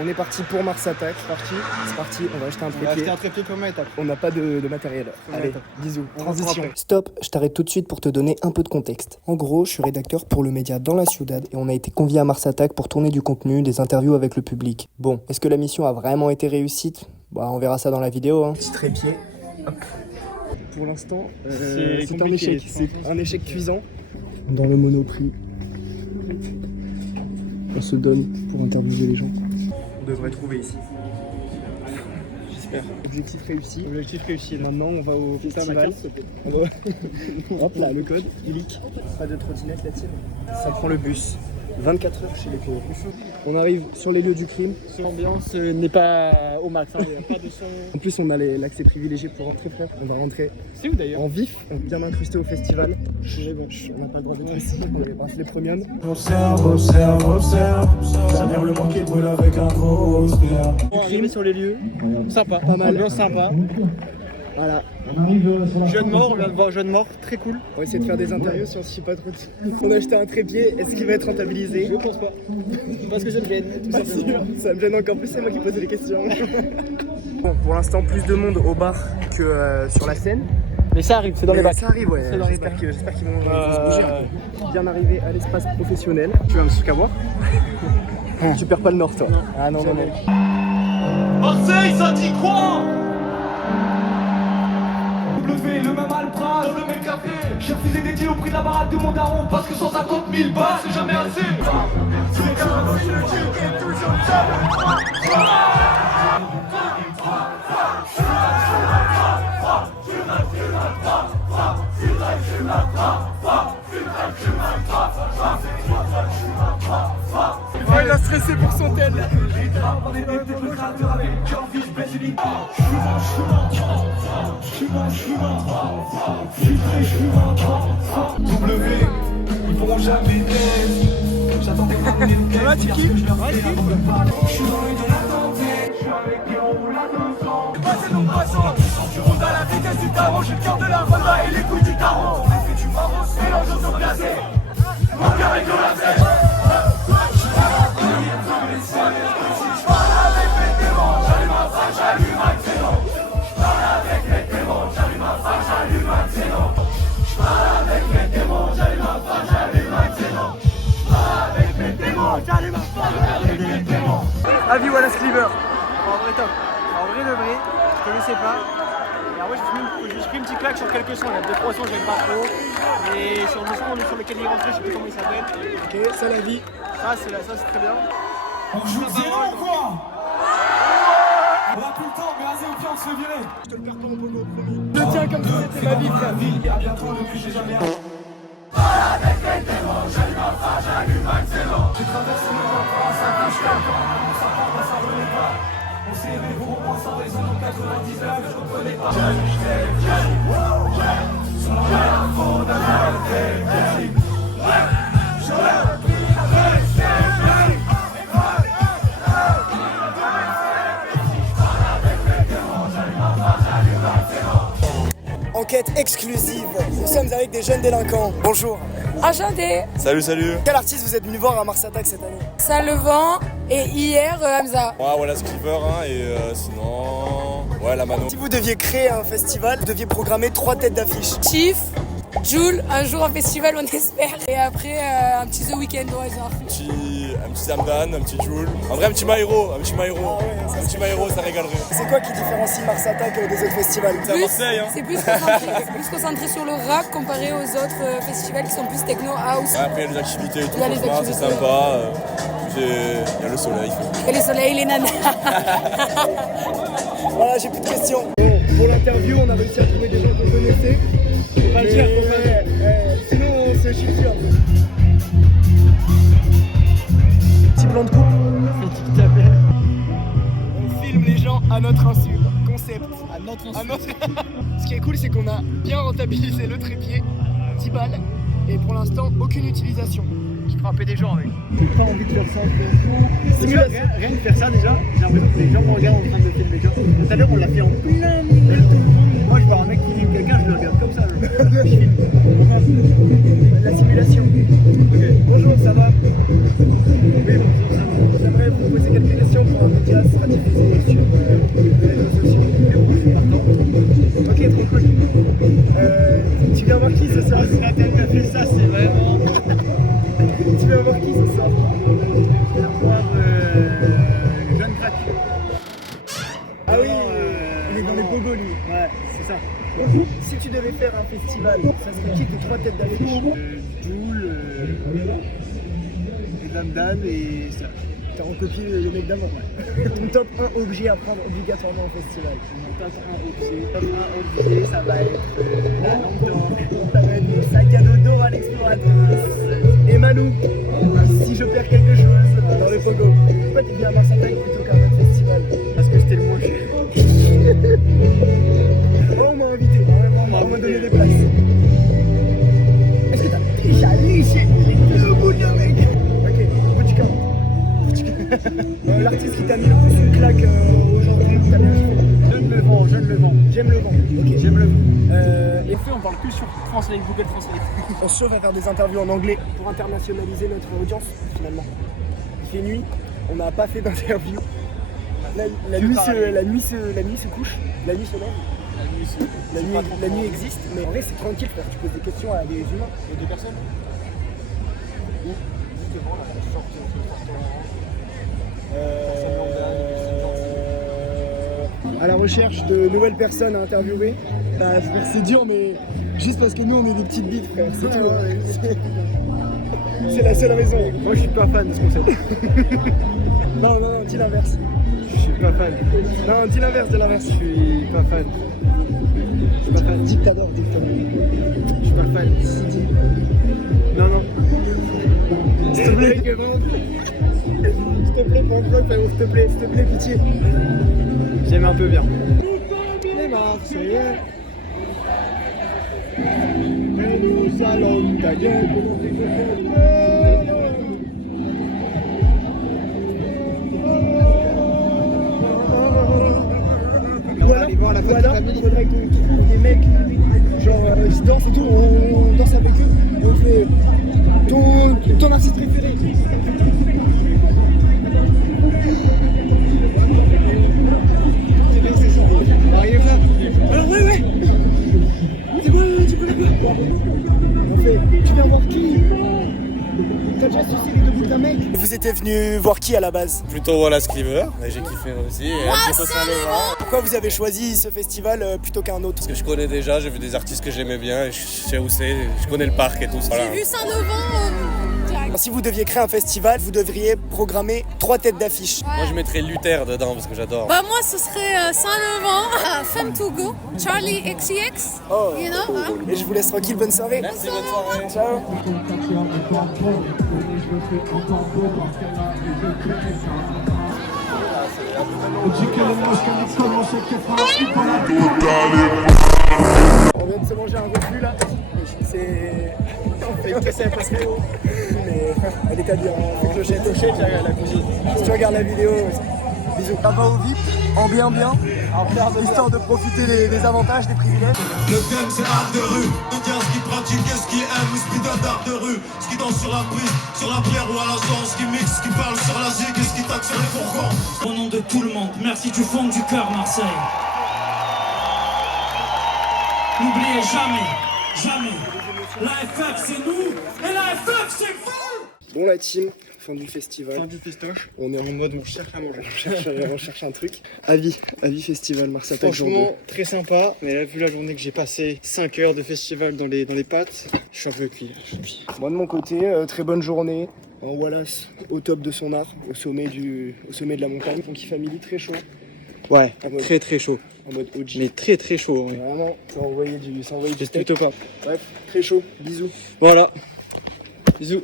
On est parti pour Mars Attack. C'est parti, on va acheter un trépied. On va acheter un trépied comme étape. On n'a pas de matériel. Première Allez, étape. bisous. On Transition. rentre après. Stop, je t'arrête tout de suite pour te donner un peu de contexte. En gros, je suis rédacteur pour le média Dans la Ciudad et on a été convié à Mars Attack pour tourner du contenu, des interviews avec le public. Bon, est-ce que la mission a vraiment été réussite? Bah, on verra ça dans la vidéo. Hein. Petit trépied. Hop. Pour l'instant, c'est un compliqué, échec. C'est un échec cuisant. Dans le Monoprix, on se donne pour interviewer les gens. On devrait trouver ici. J'espère. Objectif réussi. Objectif réussi. Là. Maintenant, on va au C'est ça, ma festival. carte, s'il te plaît. Hop là, le code, illic. Pas de trottinette là-dessus. Ça prend le bus. 24 heures chez les pauvres. On arrive sur les lieux du crime. L'ambiance n'est pas au max. Hein. Il n'y a pas de son. En plus, on a l'accès privilégié pour rentrer, frère. On va rentrer C'est où d'ailleurs? en vif, bien incrusté au festival. On n'a pas le droit d'être ici. On est bracelet premium. Observe. Derrière le banquier brûle avec un gros sperme. On va arriver sur les lieux. Sympa. Pas mal. Ambiance sympa. Voilà. On arrive sur la Jeune mort, on vient de voir Jeune mort. Très cool. On va essayer de faire des interviews si on se suit pas trop. On a acheté un trépied. Est-ce qu'il va être rentabilisé? Je pense pas. Parce que ça me gêne. Tout Pas simplement. sûr. Ça me gêne encore plus, c'est moi qui pose les questions. Bon, pour l'instant, plus de monde au bar que sur la scène. Mais ça arrive, c'est dans les Mais bacs. ça arrive, ouais. C'est dans les J'espère bacs. qu'ils vont se bouger un peu. Bien arrivé à l'espace professionnel. Tu veux un truc à boire? Tu perds pas le nord, toi. Ah non, non, non. Marseille, ça dit quoi? W, le même Alpha, le même café. J'ai refusé des deals au prix de la baraque de mon daron. Parce que 150 000 balles, c'est jamais assez. Tous les carreaux, je le dis, et toujours Il a stressé pour son tel. W, ils pourront jamais naître. J'attendais de ramener une caisse. Je suis dans l'œil de la tempête. Je suis avec des ronds là 200. Passez nos passants. Tu roules à la vitesse du tarot. J'ai le cœur de la Honda et les couilles du tarot. On fait du marron, mélange au glacé. Mon cœur est glacé. Avis Wallace Cleaver. En vrai top. En vrai de vrai, je connaissais pas. Et en vrai j'ai pris une petite claque sur quelques sons. Il y a 2-3 sons j'aime pas trop. Mais sur le son sur lequel il est rentré, je sais plus comment il s'appelle. Ok, ça la vie. Ça c'est très bien. On joue zéro ou quoi? On a plus le temps, mais vas-y, au pire, on se fait virer. Je te le perds pas en bonne promis. Je le tiens comme si c'était ma vie, frère. À bientôt, depuis j'ai jamais. J'ai traversé le temps, ça touche quelqu'un. Ça part, ça renaît pas. On s'est réveillé au moins sans raison en 99, je comprenais pas. Sur la faute de Enquête exclusive. Nous sommes avec des jeunes délinquants. Bonjour. Enchanté, Salut. Quel artiste vous êtes venu voir à Mars Attack cette année? Saint-Levant et hier Hamza. Ouais, voilà Cleaver, hein, et sinon. Ouais, la Mano. Si vous deviez créer un festival, vous deviez programmer 3 têtes d'affiche. Chief, Jules, un jour un festival on espère. Et après un petit The Weeknd au hasard. Un petit Zamdan, un petit Joule. En vrai, un petit Maïro. Un petit Maïro, ça régalerait. C'est quoi qui différencie Mars Attack des autres festivals? C'est à Marseille, hein. C'est plus concentré sur le rap comparé aux autres festivals qui sont plus techno house. Ouais, après, il y a les activités et tout, Il y a les franchement, c'est activités. sympa. Il y a le soleil. Et les soleils, les nanas. Voilà, j'ai plus de questions. Bon, pour l'interview, on a réussi à trouver des gens qu'on connaissait. Faut pas le dire, faut pas le dire. Sinon, on se chie dessus un peu. Petit plan de coupe. On filme les gens à notre insu. Concept. À notre insu. Ce qui est cool, c'est qu'on a bien rentabilisé le trépied. 10 balles. Et pour l'instant, aucune utilisation. Je frapper des gens avec. J'ai pas envie de faire ça. Rien que faire ça déjà, j'ai l'impression que les gens me regardent en train de filmer. Tout à l'heure on l'a fait en plein milieu de tout le monde. Moi je vois un mec qui filme quelqu'un, je le regarde comme ça. Je filme. La simulation. Ok. Bonjour, ça va? Oui, bonjour, ça va. j'aimerais vous poser quelques questions pour un média sera diffusé sur les réseaux sociaux. Ok, trop cool. Tu viens voir qui ce soir? Si la tête a fait ça, c'est vraiment... Tu viens voir qui ce soir? Je viens voir Jeune Crack. Ah oui, il est dans les pogos lui. Ouais, c'est ça. Si tu devais faire un festival, ça serait qui tes 3 têtes d'affiche? Joule, Damdan et ça. T'as recopié le mec d'avant, ouais. Ton top 1 objet à prendre obligatoirement au festival. Mon top 1 objet, ça va être la lampe d'or, ça va être le sac à dos d'or à l'exploratrice. Et Malou, si je perds quelque chose dans le pogo. Pourquoi t'es venu à Marseille plutôt qu'à un autre festival? Parce que c'était le moins cher. Oh, on m'a invité, on m'a donné des places. Est-ce que t'as déjà léché les deux bouts de mec? Ok, petit camp. L'artiste qui t'a mis le plus une claque aujourd'hui, t'as bien kiffé? J'aime le vent. J'aime le vent. Ok, j'aime le vent. Et fait, on parle que sur Translate, Google Translate. On se chauffe à faire des interviews en anglais pour internationaliser notre audience finalement. Il fait nuit, on n'a pas fait d'interview. La nuit se couche, la nuit se lève. La nuit existe, mais en vrai c'est tranquille frère, tu poses des questions à des humains. Il y a 2 personnes. Où? Justement, là, on sort À la recherche de nouvelles personnes à interviewer. Bah, c'est dur, mais juste parce que nous on est des petites bites, frère, c'est tout. C'est la seule raison. Moi, je suis pas fan de ce concept. Non, dis l'inverse. Je suis pas fan. Non, dis l'inverse. Je suis pas fan. Dis que t'adores. Je suis pas fan. Non. S'il te plaît, pour le vlog, s'il te plaît, pitié. J'aime un peu bien. Les Marseillais. Et nous allons gagner. Ou alors, il faudrait qu'on trouve des mecs, genre, ils se dansent et tout, on danse avec eux, et on fait ton artiste préféré. Alors ouais. Tu connais quoi? On fait, tu viens voir qui? T'as déjà sucé les 2 bouts d'un mec? Vous étiez venu voir qui à la base? Plutôt Wallace Cleaver, et j'ai kiffé aussi. Et un petit peu Saint-Laurent. Pourquoi vous avez choisi ce festival plutôt qu'un autre? Parce que je connais déjà, j'ai vu des artistes que j'aimais bien, et je sais où c'est, je connais le parc et tout. Voilà. J'ai vu Saint-Laurent direct. Si vous deviez créer un festival, vous devriez programmer 3 têtes d'affiche. Moi je mettrais Luther dedans parce que j'adore. Bah moi ce serait Saint-Laurent, Femme to Go, Charlie XCX, you know, hein. Et je vous laisse tranquille, bonne soirée. Merci, bonne soirée. Ciao. On vient de se manger un reflux là. C'est... On fait une caisse parce que... Mais elle est à dire, on fait clochette, j'arrive à la cuisine. Si tu regardes la vidéo, bisous. Ça va au VIP, en bien, histoire de profiter des avantages, des privilèges. Le game c'est art de rue, on tient ce qui pratique et ce qui aime, speedon d'art de rue, ce qui danse sur la prise, sur la pierre ou à la danse, ce qui mixe, ce qui parle sur la zig et ce qui taxe sur les fourgons. Au nom de tout le monde, merci du fond du cœur Marseille. N'oubliez jamais, l'AFF c'est nous et l'AFF c'est vous. Bon la team, fin du festival. Fin du festoche. On est en mode On cherche à manger. on cherche un truc. Avis festival Mars Attack jour 2. Franchement, très sympa. Mais là, vu la journée que j'ai passé, 5 heures de festival dans les pattes, je suis un peu cuit. Moi de mon côté, très bonne journée. En Wallace, au top de son art, au sommet de la montagne. Funky Family, très chaud. Ouais, Ah ouais. très chaud. En mode OG. Mais très chaud. Ouais. Vraiment, ça envoyait du J'étais steak. plutôt pas. Bref, très chaud. Bisous. Voilà. Bisous.